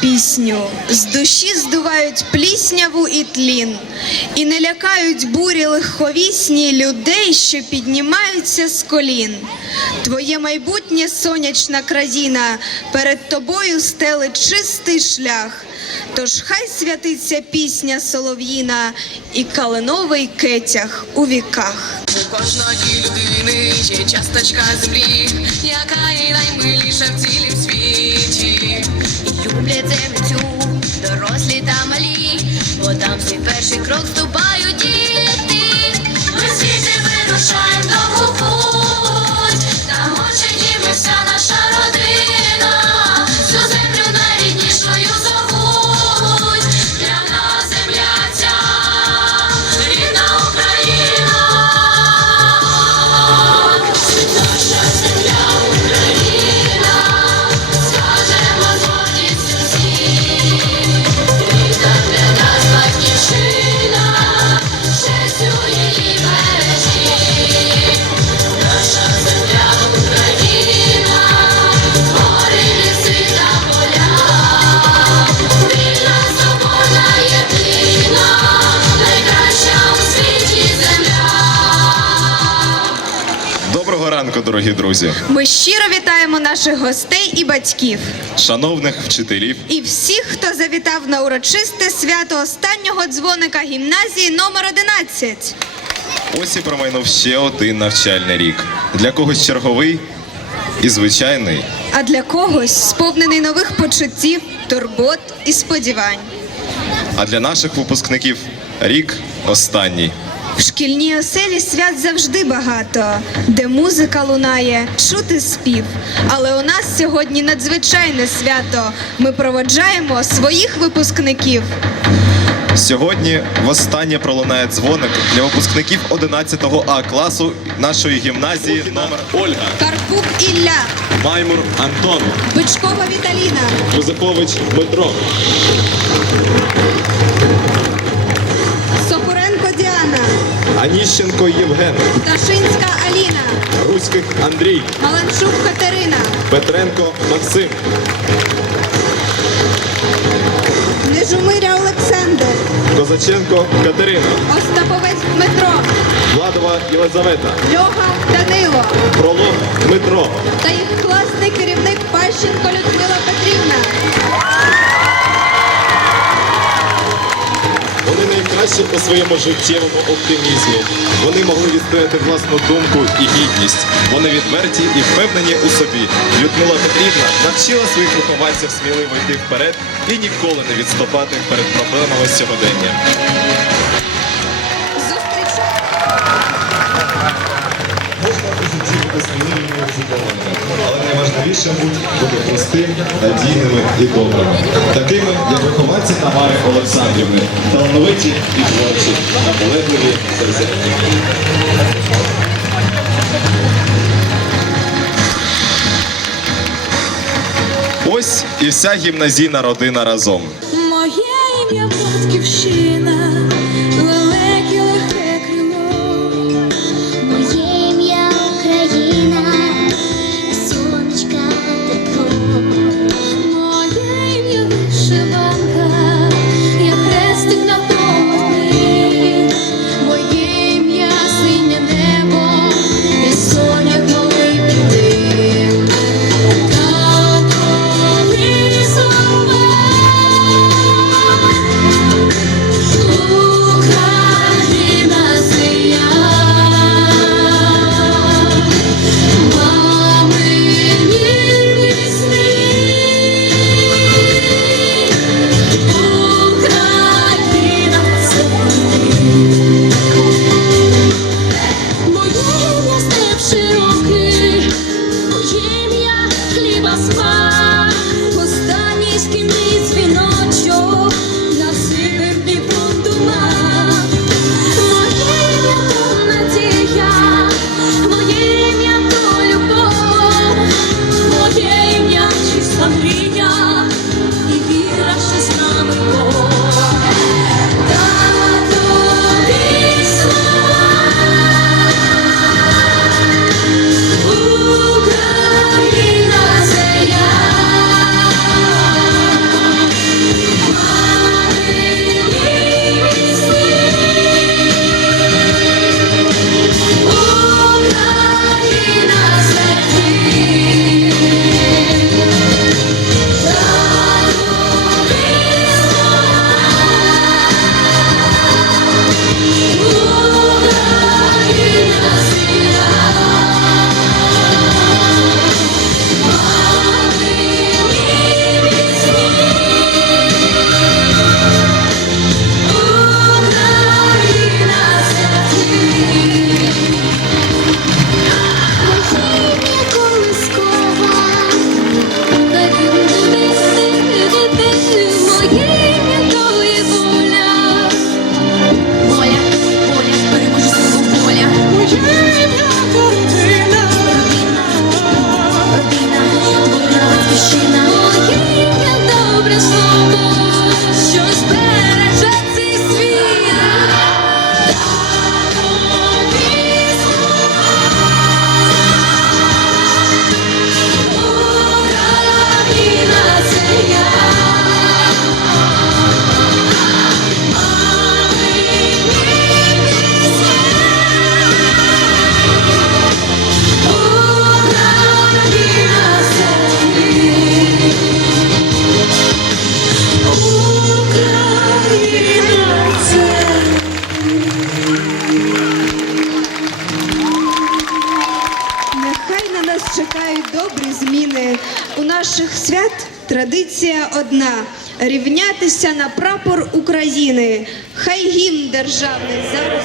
пісню, з душі здувають плісняву і тлін, і не лякають бурі лиховісні людей, що піднімаються з колін. Твоє майбутнє сонячна країна, перед тобою стелить чистий шлях. Тож хай святиться пісня солов'їна і калиновий кетяг у віках. У кожної людини є часточка землі, яка є наймиліша в світі. Люблять землю цю. Дорослі та малі, бо там свій перший крок дорогі друзі, Ми щиро вітаємо наших гостей і батьків, шановних вчителів, і всіх, хто завітав на урочисте свято останнього дзвоника гімназії номер 11. ось і промайнув ще один навчальний рік. Для когось черговий і звичайний. А для когось сповнений нових почуттів, турбот і сподівань. А для наших випускників рік останній. В шкільній оселі свят завжди багато, де музика лунає, чути спів. Але у нас сьогодні надзвичайне свято. Ми проводжаємо своїх випускників. Сьогодні востаннє пролунає дзвоник для випускників 11 А класу нашої гімназії номер Ольга, Карпук Ілля, Маймур Антон, Бичкова Віталіна, Юзефович Дмитро, Аніщенко Євген, Ташинська Аліна, Руських Андрій, Маланчук Катерина, Петренко Максим, Нежумиря Олександр, Козаченко Катерина, Остаповець Дмитро, Владова Єлизавета, Льога Данило. Пролог Дмитро, та їх класний керівник Пащенко Людмила Петрівна. Вони найкращі по своєму життєвому оптимізму. Вони могли відстояти власну думку і гідність. Вони відверті і впевнені у собі. Людмила Петрівна навчила своїх вихованців сміливо йти вперед і ніколи не відступати перед проблемами сьогодення. Можна у житті бути, бути простим, надійними і добрими. Такими, як вихованці Тамари Олександрівни, талановиті і творчі, наполегливі серцевні. Ось і вся гімназійна родина разом. Моє ім'я батьківщина, Нехай на нас чекають добрі зміни. У наших свят традиція одна рівнятися на прапор України. Хай гімн державний зараз.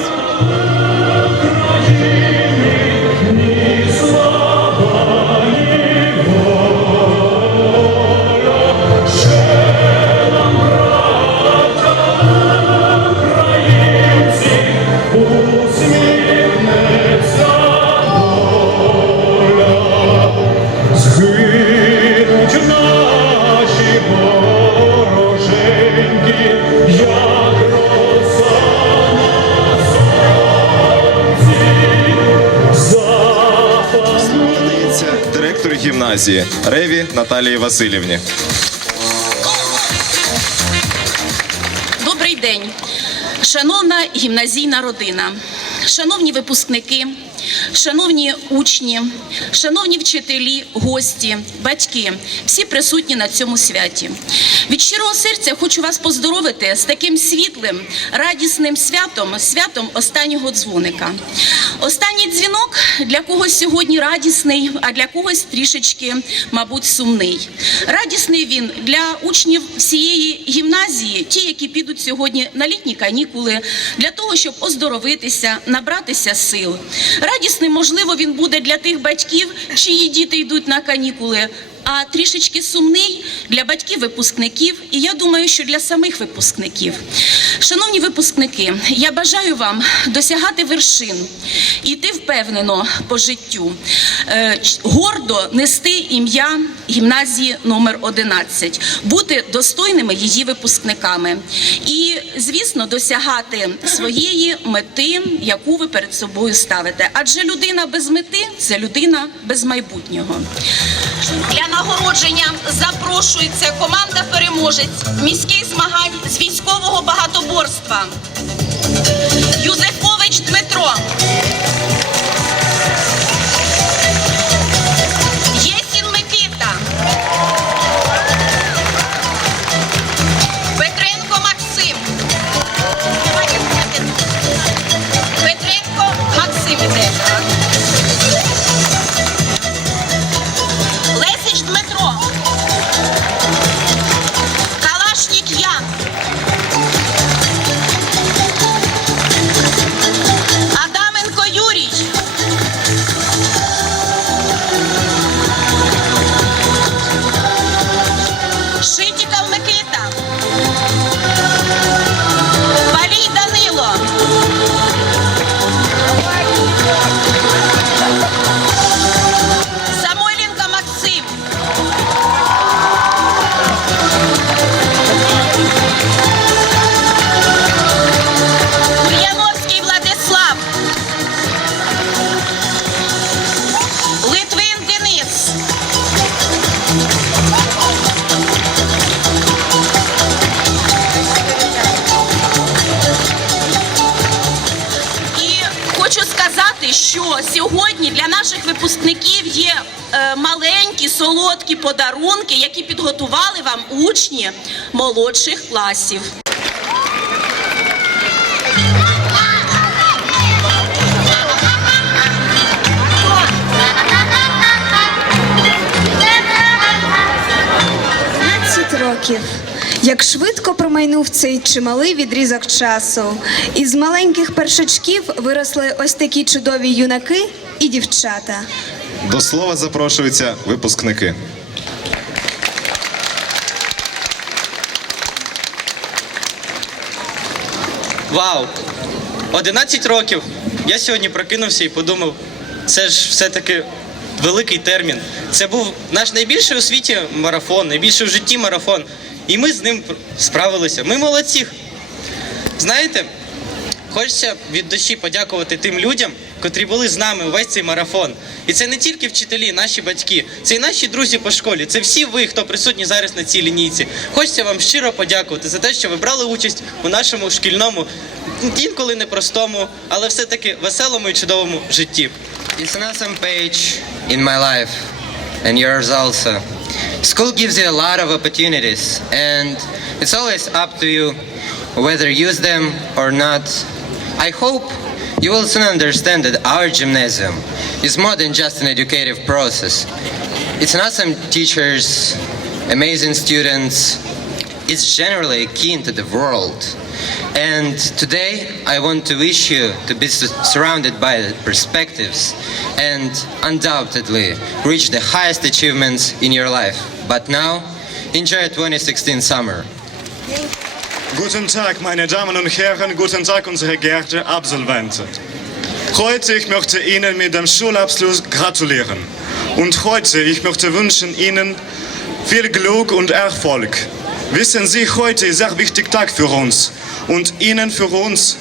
Гімназії Реві Наталії Васильівні. Добрий день, шановна гімназійна родина, шановні випускники, шановні учні, шановні вчителі, гості, батьки, всі присутні на цьому святі. Від щирого серця хочу вас поздоровити з таким світлим, радісним святом, святом останнього дзвоника. Останній дзвінок для когось сьогодні радісний, а для когось трішечки, мабуть, сумний. Радісний він для учнів всієї гімназії, ті, які підуть сьогодні на літні канікули, для того, щоб оздоровитися, набратися сил. Радісний, можливо, він буде для тих батьків, чиї діти йдуть на канікули. А трішечки сумний для батьків-випускників, і я думаю, що для самих випускників. Шановні випускники, я бажаю вам досягати вершин, іти впевнено по життю, е, гордо нести ім'я гімназії номер 11, бути достойними її випускниками і, звісно, досягати своєї мети, яку ви перед собою ставите. Адже людина без мети це людина без майбутнього. Нагородження запрошується команда переможець міських змагань з військового багатоборства. Юзефович Дмитро. Для наших випускників є е, маленькі солодкі подарунки, які підготували вам учні молодших класів. Років. Як швидко промайнув цей чималий відрізок часу. Із маленьких першачків виросли ось такі чудові юнаки і дівчата. До слова запрошуються випускники. Вау! 11 років. Я сьогодні прокинувся і подумав, це ж все-таки великий термін. Це був наш найбільший у світі марафон, найбільший в житті марафон. І ми з ним справилися. Ми молодці. Знаєте, хочеться від душі подякувати тим людям, котрі були з нами увесь цей марафон. І це не тільки вчителі, наші батьки, це і наші друзі по школі. Це всі ви, хто присутні зараз на цій лінійці. Хочеться вам щиро подякувати за те, що ви брали участь у нашому шкільному, інколи непростому, але все-таки веселому і чудовому житті. It's an awesome page in my life, and yours also. School gives you a lot of opportunities, and it's always up to you whether use them or not. I hope you will soon understand that our gymnasium is more than just an educative process. It's an awesome teachers, amazing students, is generally keen to the world. And today I want to wish you to be su- surrounded by perspectives and undoubtedly reach the highest achievements in your life. But now, enjoy 2016 summer. Guten Tag, meine Damen und Herren, guten Tag, unsere geehrten Absolventen. Heute ich möchte Ihnen mit dem Schulabschluss gratulieren. Und heute ich möchte wünschen Ihnen viel Glück und Erfolg. Wissen Sie, heute ist ein sehr wichtiger Tag für uns und Ihnen für uns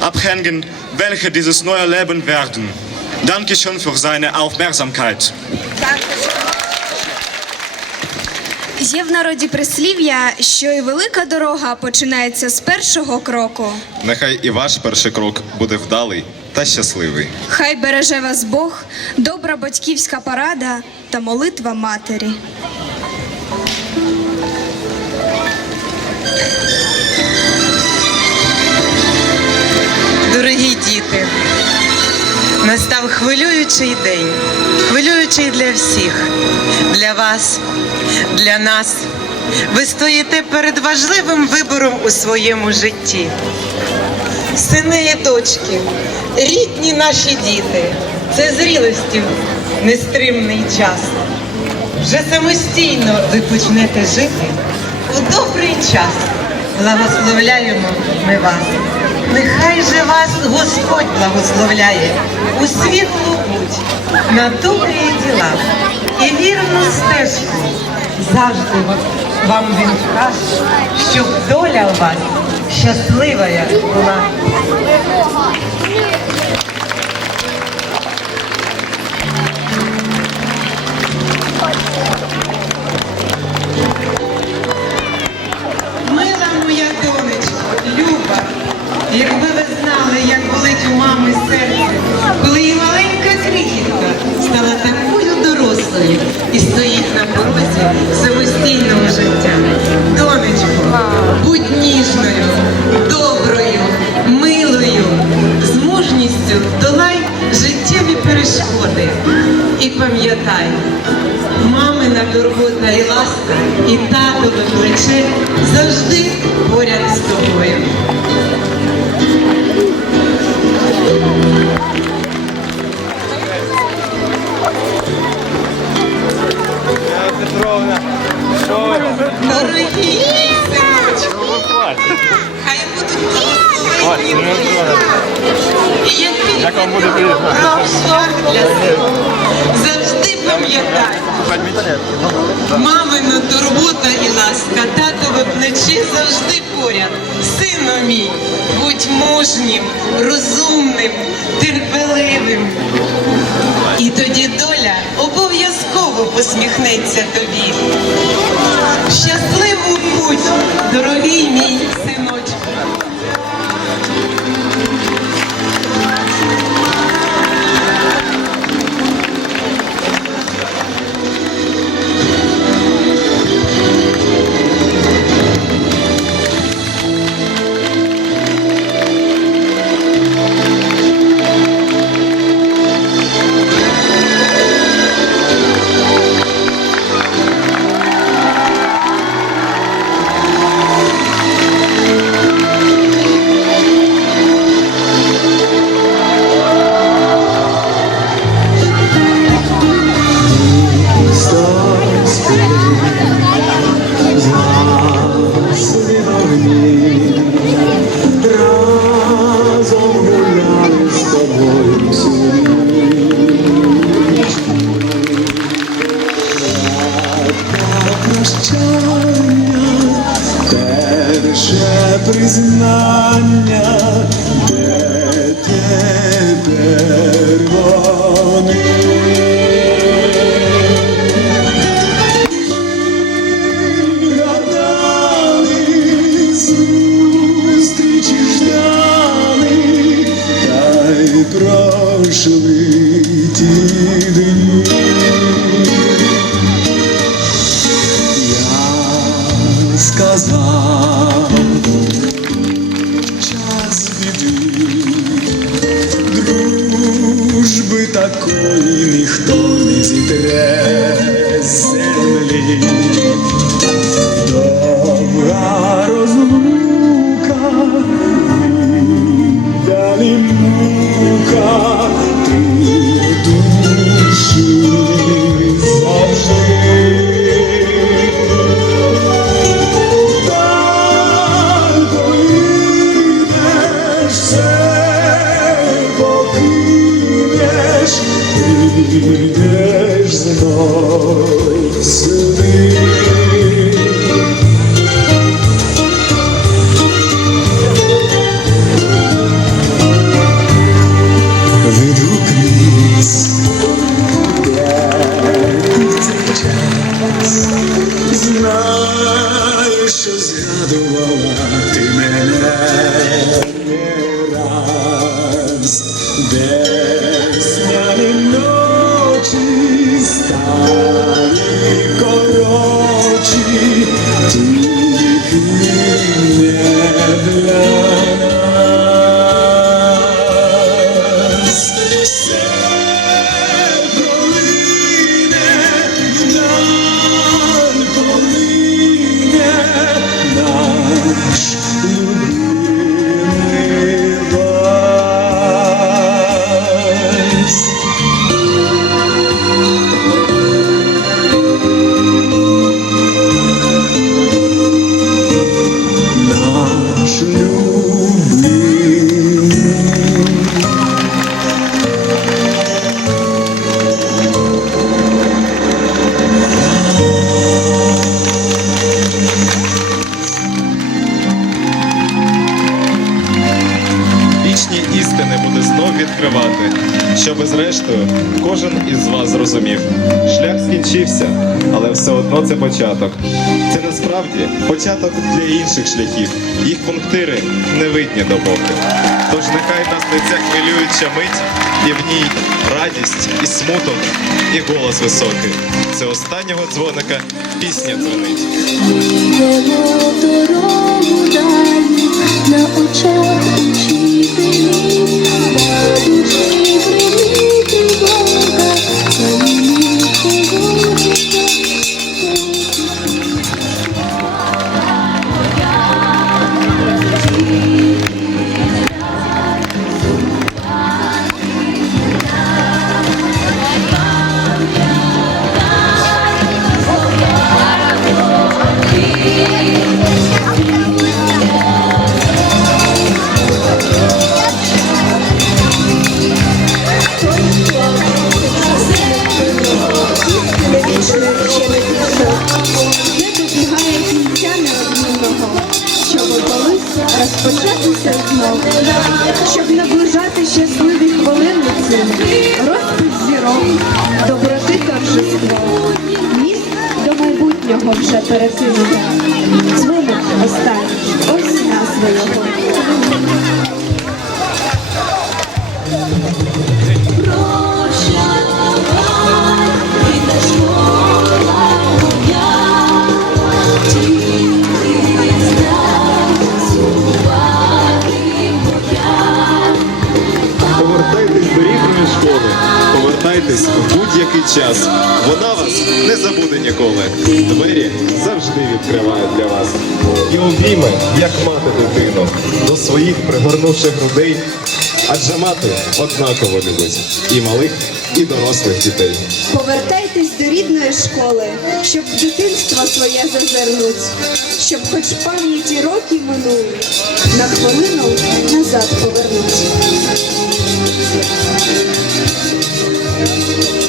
abhängen, welche dieses neue Leben werden. Dankeschön für seine Aufmerksamkeit. Є в народі прислів'я, що і велика дорога починається з першого кроку. Нехай і ваш перший крок буде вдалий та щасливий. Хай береже вас Бог, добра батьківська порада та молитва матері. Дорогі діти, настав хвилюючий день, хвилюючий для всіх, для вас, для нас. Ви стоїте перед важливим вибором у своєму житті. Сини і дочки, рідні наші діти, це зрілості нестримний час. Вже самостійно ви почнете жити у добрий час. Благословляємо ми вас. Нехай же вас Господь благословляє у світлу путь на добрі діла і вірну стежку. Завжди вам він вкаже, щоб доля у вас щаслива була. Мила моя донечко, Люба, якби ви знали, як болить у мами серце, коли її маленька крихітка стала такою дорослою і стоїть на порозі самостійного життя. Донечко, будь ніжною, доброю, милою, з мужністю долай життєві перешкоди. І пам'ятай, мамина турбота і ласка, і татове плече завжди для себе. Завжди пам'ятай, мамина турбота і ласка, татове плече завжди поряд. Сину мій, будь мужнім, розумним, терпеливим. І тоді доля обов'язково посміхнеться тобі. Щасливу путь, дорогий мій синочку. Такої ніхто не зітре Вічні істини буде знов відкривати, щоби зрештою кожен із вас зрозумів. Шлях скінчився, але все одно це початок. Це насправді початок для інших шляхів. Їх пунктири не видні допоки. Тож нехай нас не ця хвилююча мить, і в ній радість, і смуток, і голос високий. Це останнього дзвоника пісня дзвонить. На очах Música торжество. Міст до майбутнього вже перекинуто. Дзвоник останній, ось на його. звертайтесь в будь-який час. Вона вас не забуде ніколи. Двері завжди відкривають для вас. І обійме, як мати дитину, до своїх пригорнувших грудей. Адже мати однаково любить і малих, і дорослих дітей. Повертайтесь до рідної школи, щоб дитинство своє зазирнуть, щоб хоч пам'яті роки минули, на хвилину назад повернуть. thank you.